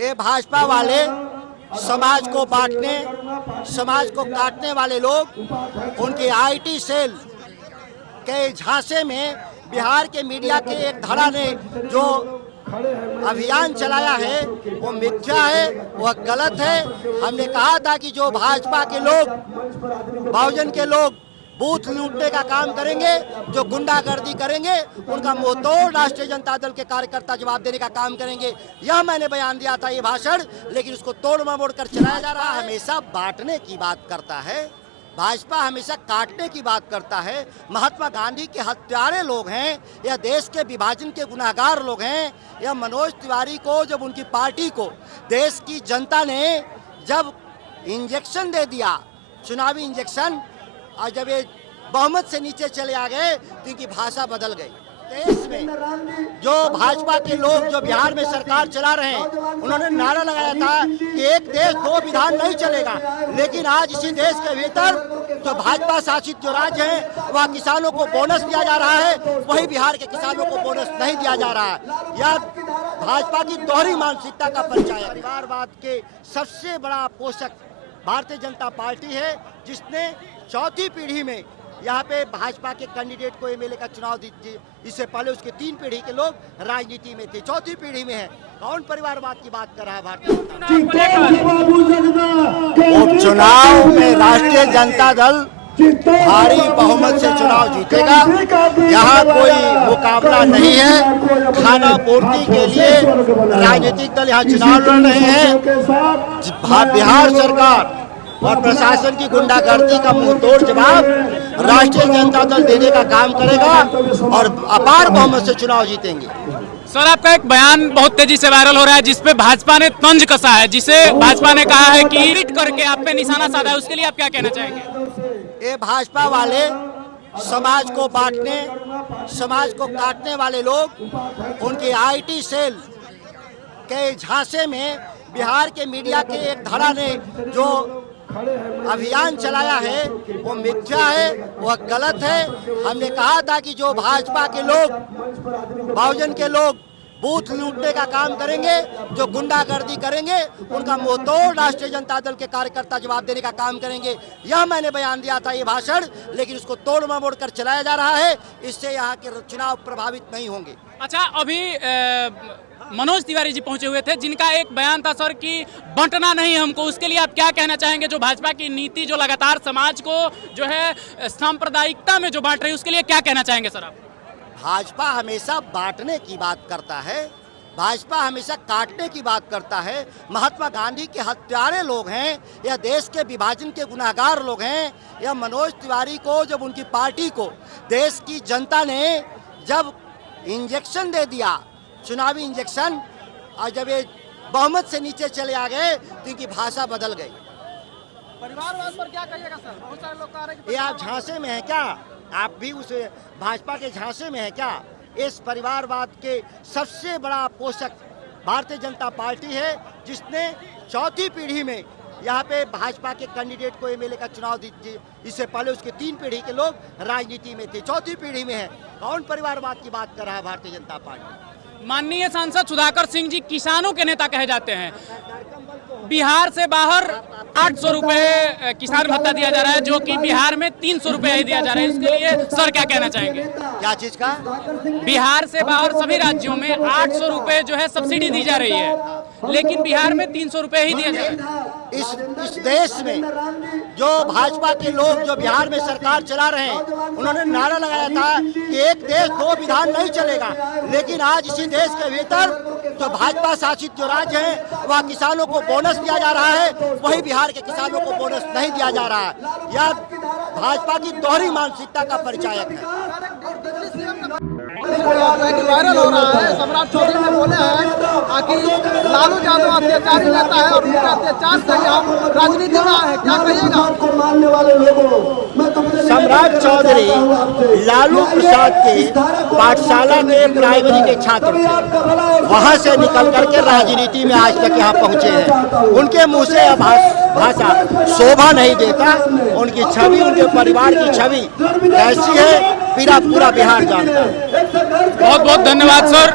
ये भाजपा वाले समाज को बांटने, समाज को काटने वाले लोग, उनके आईटी सेल के झांसे में बिहार के मीडिया के एक धड़ा ने जो अभियान चलाया है वो मिथ्या है, वह गलत है। हमने कहा था कि जो भाजपा के लोग, बहुजन के लोग बूथ लूटने का काम करेंगे, जो गुंडागर्दी करेंगे, उनका मुंहतोड़ राष्ट्रीय जनता दल के कार्यकर्ता जवाब देने का काम करेंगे। यह मैंने बयान दिया था, ये भाषण, लेकिन उसको तोड़ मरोड़ कर चलाया जा रहा है। हमेशा बांटने की बात करता है, भाजपा हमेशा काटने की बात करता है। महात्मा गांधी के हत्यारे लोग हैं, या देश के विभाजन के गुनाहगार लोग हैं। या मनोज तिवारी को, जब उनकी पार्टी को देश की जनता ने जब इंजेक्शन दे दिया, चुनावी इंजेक्शन, और जब ये बहुमत से नीचे चले आ गए तो इनकी भाषा बदल गई। देश में जो भाजपा के लोग जो बिहार में सरकार चला रहे हैं, उन्होंने नारा लगाया था कि एक देश दो विधान नहीं चलेगा, लेकिन आज इसी देश के भीतर जो भाजपा शासित जो राज्य है वह किसानों को बोनस दिया जा रहा है, वही बिहार के किसानों को बोनस नहीं दिया जा रहा है। यह भाजपा की दोहरी मानसिकता का परिचय है। परिवारवाद के सबसे बड़ा पोषक भारतीय जनता पार्टी है, जिसने चौथी पीढ़ी में यहाँ पे भाजपा के कैंडिडेट को एमएलए का चुनाव दीजिए। इससे पहले उसके 3 पीढ़ी के लोग राजनीति में थे, चौथी पीढ़ी में है। कौन परिवारवाद की बात कर रहा है भारतीय उपचुनाव में? राष्ट्रीय जनता दल भारी बहुमत से चुनाव जीतेगा। यहाँ कोई मुकाबला नहीं है। खाना पूर्ति के लिए राजनीतिक दल यहाँ चुनाव लड़ रहे हैं। बिहार सरकार और प्रशासन की गुंडागर्दी का मुंहतोड़ जवाब राष्ट्रीय जनता दल देने का काम करेगा और अपार बहुमत से चुनाव जीतेंगे। सर, आपका एक बयान बहुत तेजी से वायरल हो रहा है, जिसपे भाजपा ने तंज कसा है, जिसे भाजपा ने कहा है कि ट्वीट करके आप पे निशाना साधा है, उसके लिए आप क्या कहना चाहेंगे? ये भाजपा वाले समाज को बांटने, समाज को काटने वाले लोग, उनके आईटी सेल के झांसे में बिहार के मीडिया के एक धड़ा ने जो अभियान चलाया है वो मिथ्या है, वह गलत है। हमने कहा था कि जो भाजपा के लोग, बहुजन के लोग बूथ लूटने का काम करेंगे, जो गुंडागर्दी करेंगे, उनका मुंहतोड़ राष्ट्रीय जनता दल के कार्यकर्ता जवाब देने का काम करेंगे। यह मैंने बयान दिया था, ये भाषण, लेकिन उसको तोड़ मरोड़ कर चलाया जा रहा है। इससे यहाँ के चुनाव प्रभावित नहीं होंगे। अच्छा, अभी मनोज तिवारी जी पहुंचे हुए थे, जिनका एक बयान था सर कि बंटना नहीं हमको, उसके लिए आप क्या कहना चाहेंगे? जो भाजपा की नीति जो लगातार समाज को जो है सांप्रदायिकता में जो बांट रही है, उसके लिए क्या कहना चाहेंगे सर आप? भाजपा हमेशा बांटने की बात करता है, भाजपा हमेशा काटने की बात करता है। महात्मा गांधी के हत्यारे लोग हैं, या देश के विभाजन के गुनाहगार लोग हैं। या मनोज तिवारी को, जब उनकी पार्टी को देश की जनता ने जब इंजेक्शन दे दिया, चुनावी इंजेक्शन, और जब ये बहुमत से नीचे चले आ गए तो इनकी भाषा बदल गई। परिवारवाद पर क्या कहिएगा सर? बहुत सारे लोग कह रहे हैं कि ये आप झांसे में है क्या? आप भी उस भाजपा के झांसे में है क्या? इस परिवारवाद के सबसे बड़ा पोषक भारतीय जनता पार्टी है, जिसने चौथी पीढ़ी में यहाँ पे भाजपा के कैंडिडेट को एमएलए का चुनाव दीजिए। इससे पहले उसके 3 पीढ़ी के लोग राजनीति में थे, चौथी पीढ़ी में है। कौन परिवारवाद की बात कर रहा है भारतीय जनता पार्टी? माननीय सांसद सुधाकर सिंह जी किसानों के नेता कहे जाते हैं। बिहार से बाहर 800 रुपए किसान भत्ता दिया जा रहा है, जो कि बिहार में 300 रुपए ही दिया जा रहा है। इसके लिए सर क्या कहना चाहेंगे? क्या चीज का? बिहार से बाहर सभी राज्यों में 800 रुपए जो है सब्सिडी दी जा रही है, लेकिन बिहार में 300 रुपए ही दिया जा रहा है। इस देश में जो भाजपा के लोग जो बिहार में सरकार चला रहे हैं, उन्होंने नारा लगाया था कि एक देश दो विधान नहीं चलेगा, लेकिन आज इसी देश के भीतर जो भाजपा शासित जो राज्य है वह किसानों को बोनस दिया जा रहा है, वही बिहार के किसानों को बोनस नहीं दिया जा रहा है। यह भाजपा की दोहरी मानसिकता का परिचायक है। वायरल हो रहा है, सम्राट चौधरी ने बोले हैं कि लालू यादव अत्याचारी नेता है और उनके अत्याचार से हम राजनीति में आए हैं, क्या कहिएगा? सम्राट चौधरी लालू प्रसाद के पाठशाला के प्राइमरी के छात्र थे, वहां से निकल करके राजनीति में आज तक यहाँ पहुंचे हैं। उनके मुंह से भाषा शोभा नहीं देता। उनकी छवि, उनके परिवार की छवि कैसी है पूरा बिहार जानता है। बहुत बहुत धन्यवाद सर।